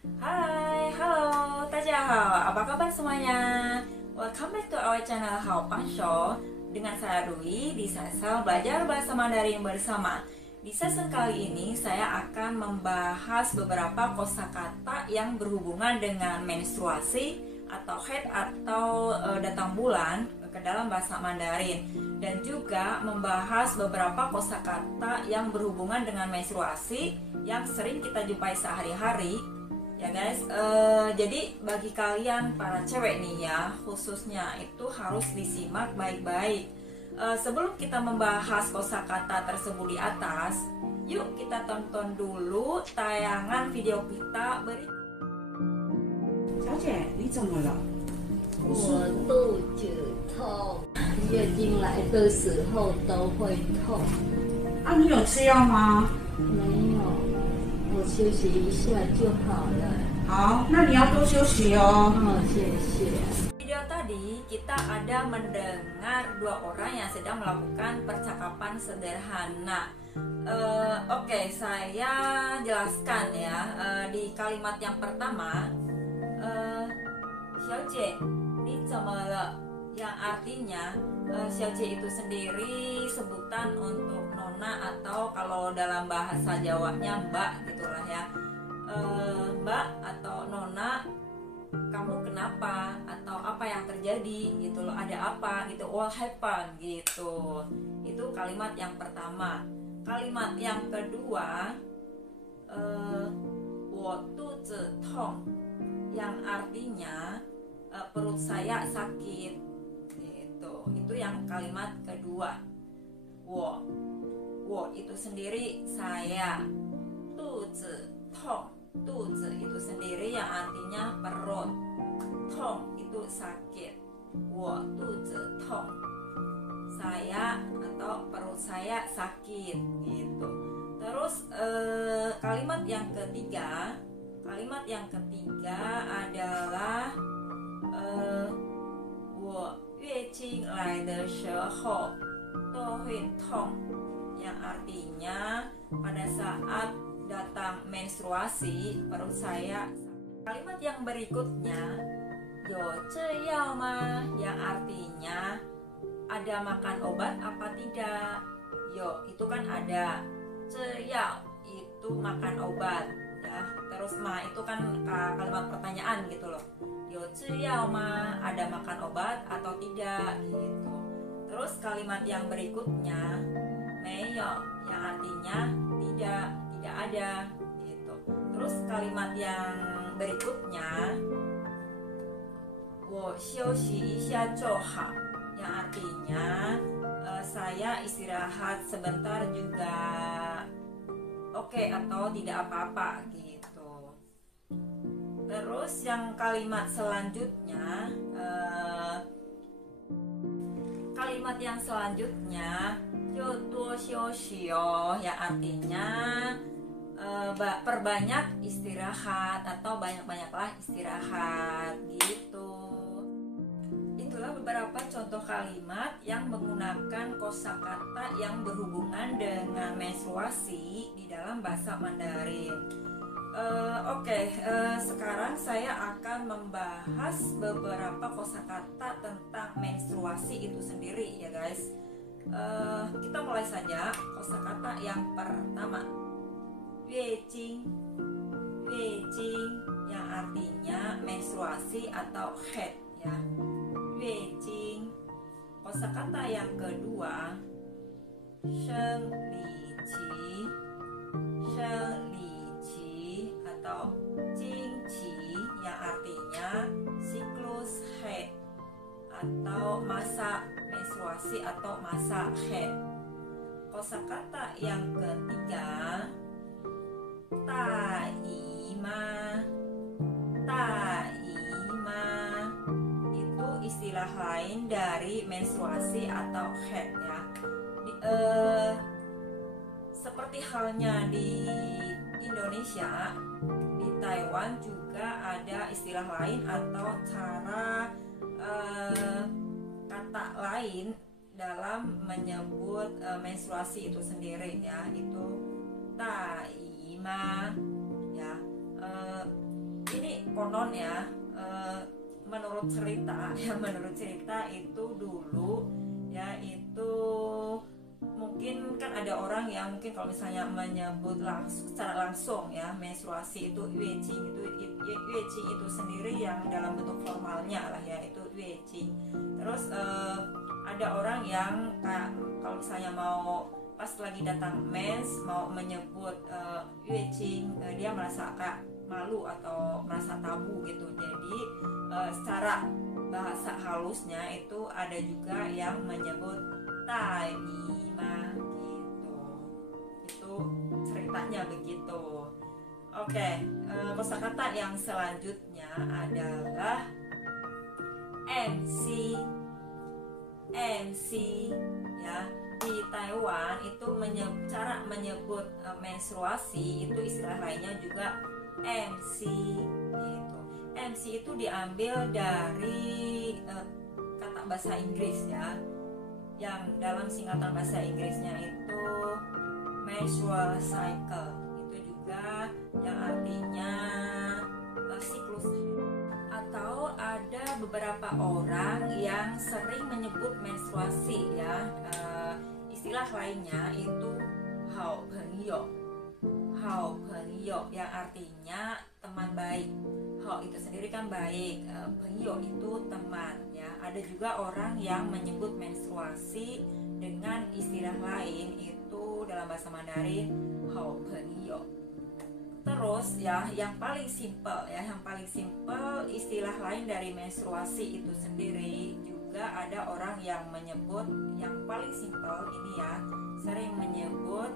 Hai, halo, 大家好, apa kabar semuanya? Welcome back to our channel Haopan Show. Dengan saya Rui di sesi belajar bahasa Mandarin bersama. Di season kali ini saya akan membahas beberapa kosakata yang berhubungan dengan menstruasi atau haid atau datang bulan ke dalam bahasa Mandarin, dan juga membahas beberapa kosakata yang berhubungan dengan menstruasi yang sering kita jumpai sehari-hari. Ya guys, jadi bagi kalian para cewek nih ya, khususnya itu harus disimak baik-baik. Sebelum kita membahas kosakata tersebut di atas, yuk kita tonton dulu tayangan video kita berikut. 小姐，你怎么了？不舒我服？肚子痛，月经来的时候都会痛。啊，你有吃药吗？没有，我休息一下就好了。好，那你要多休息哦。谢谢。 Video tadi kita ada mendengar dua orang yang sedang melakukan percakapan sederhana. Oke, saya jelaskan ya. Di kalimat yang pertama, 小姐你怎么了? Yang artinya 小姐itu sendiri sebutan untuk nona, atau kalau dalam bahasa Jawanya mbak gitulah ya. Mbak atau nona, kamu kenapa, atau apa yang terjadi gitu loh, ada apa gitu, what happened gitu. Itu kalimat yang pertama. Kalimat yang kedua, 我肚子痛, yang artinya perut saya sakit gitu. Itu yang kalimat kedua. 我 itu sendiri saya, 肚子痛, 肚子 itu sendiri yang artinya perut, 痛 itu sakit, 我肚子痛, saya atau perut saya sakit gitu. Terus kalimat yang ketiga adalah 我月经来的时候都会痛, yang artinya pada saat datang menstruasi perut saya. Kalimat yang berikutnya, 有这药吗? yang artinya ada makan obat apa tidak. Yo itu kan ada, 这药 itu makan obat ya. Terus ma itu kan kalimat pertanyaan gitu loh. 有这药吗? ada makan obat atau tidak gitu. Terus kalimat yang berikutnya, 没有, yang artinya tidak ada gitu. Terus kalimat yang berikutnya, 我休息一下就好, yang artinya saya istirahat sebentar juga oke, atau tidak apa-apa gitu. Terus yang kalimat selanjutnya, kalimat yang selanjutnya, 就多休息哦, yang artinya perbanyak istirahat atau banyak-banyaklah istirahat gitu. Itulah beberapa contoh kalimat yang menggunakan kosakata yang berhubungan dengan menstruasi di dalam bahasa Mandarin. Sekarang saya akan membahas beberapa kosakata tentang menstruasi itu sendiri ya guys. Kita mulai saja. Kosakata yang pertama, 月经 yang artinya menstruasi atau haid ya. 月经. Kosakata yang kedua, 生理期 atau 经期 yang artinya siklus haid atau masa menstruasi atau masa haid. Kosakata yang ketiga, 大姨妈 itu istilah lain dari menstruasi atau haid ya. Seperti halnya di Indonesia, di Taiwan juga ada istilah lain atau cara kata lain dalam menyebut menstruasi itu sendiri ya, itu 大姨妈 ya. ini konon ya, menurut cerita ya, menurut cerita itu dulu ya, itu mungkin kan ada orang yang mungkin kalau misalnya menyebut secara langsung ya menstruasi itu yuejing, yuejing itu sendiri yang dalam bentuk formalnya lah ya, itu yuejing. Terus ada orang yang kalau misalnya mau pas lagi datang mens mau menyebut yuejing, dia merasa kayak malu atau merasa tabu gitu. Jadi secara bahasa halusnya itu ada juga yang menyebut tai ma gitu. Itu ceritanya begitu. Oke, kosakata yang selanjutnya adalah MC. MC ya. Di Taiwan itu cara menyebut menstruasi itu istilah lainnya juga MC gitu. MC itu diambil dari kata bahasa Inggris ya, yang dalam singkatan bahasa Inggrisnya itu menstrual cycle, itu juga yang artinya siklus. Atau ada beberapa orang yang sering menyebut menstruasi ya, istilah lainnya itu hao penyo, hao penyo yang artinya teman baik. Hao itu sendiri kan baik, penyo itu teman ya. Ada juga orang yang menyebut menstruasi dengan istilah lain itu dalam bahasa Mandarin hao penyo. Terus ya yang paling simpel ya, yang paling simpel istilah lain dari menstruasi itu sendiri juga ada orang yang menyebut, yang paling simpel ini ya, sering menyebut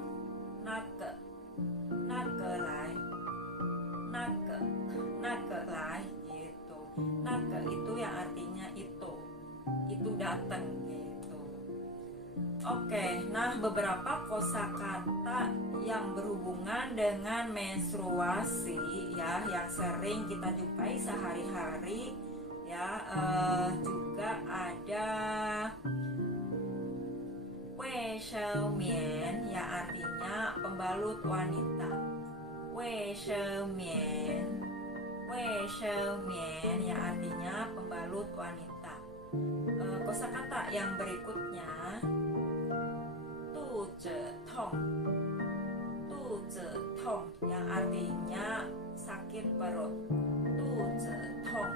nake, nake lai, nake, nake lai gitu. Nake itu yang artinya itu datang gitu. Oke, nah beberapa kosakata yang berhubungan dengan menstruasi ya, yang sering kita jumpai sehari-hari ya, juga ada wei shou mian yang artinya pembalut wanita. Wei shou mian, wei shou mian yang artinya pembalut wanita. Kosakata yang berikutnya tu zhe tong, tu zhe tong yang artinya sakit perut. Tu zhe tong.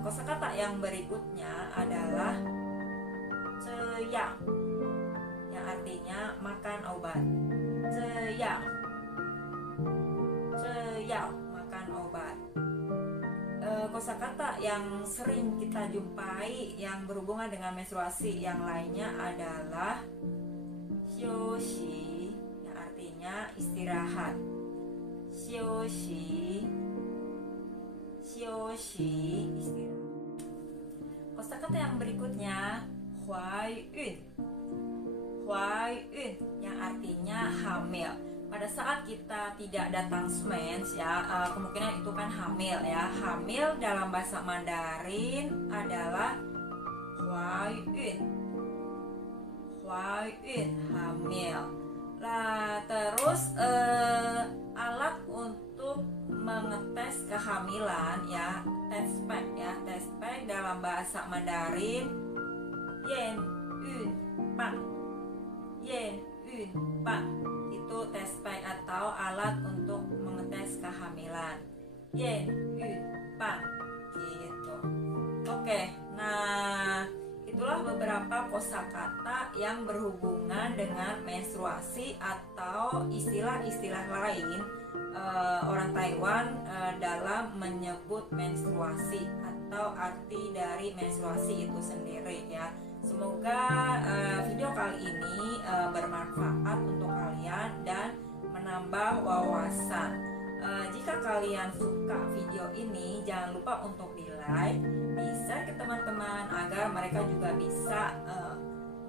Kosakata yang berikutnya adalah zeyang yang artinya makan obat. Zeyang, zeyang makan obat. Kosakata yang sering kita jumpai yang berhubungan dengan menstruasi yang lainnya adalah xiuxi yang artinya istirahat. Xiuxi, xiuxi istirahat. Kosakata yang berikutnya huaiyun, huaiyun yang artinya hamil. Pada saat kita tidak datang mens ya, kemungkinan itu kan hamil ya. Hamil dalam bahasa Mandarin adalah huaiyun, huaiyun hamil. Lah terus alat untuk mengetes kehamilan ya, test pack ya, test pack dalam bahasa Mandarin yen yun pak, yen yun pak itu test pack atau alat untuk mengetes kehamilan. Yen yun pak gitu. Oke, nah itulah beberapa kosakata yang berhubungan dengan menstruasi atau istilah-istilah lain orang Taiwan dalam menyebut menstruasi atau arti dari menstruasi itu sendiri ya. Semoga video kali ini bermanfaat untuk kalian dan menambah wawasan. Jika kalian suka video ini, jangan lupa untuk di like, di-share ke teman-teman agar mereka juga bisa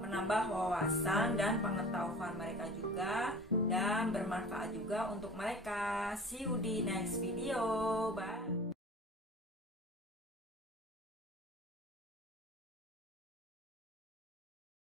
menambah wawasan dan pengetahuan mereka juga, dan bermanfaat juga untuk mereka. See you di next video. Bye.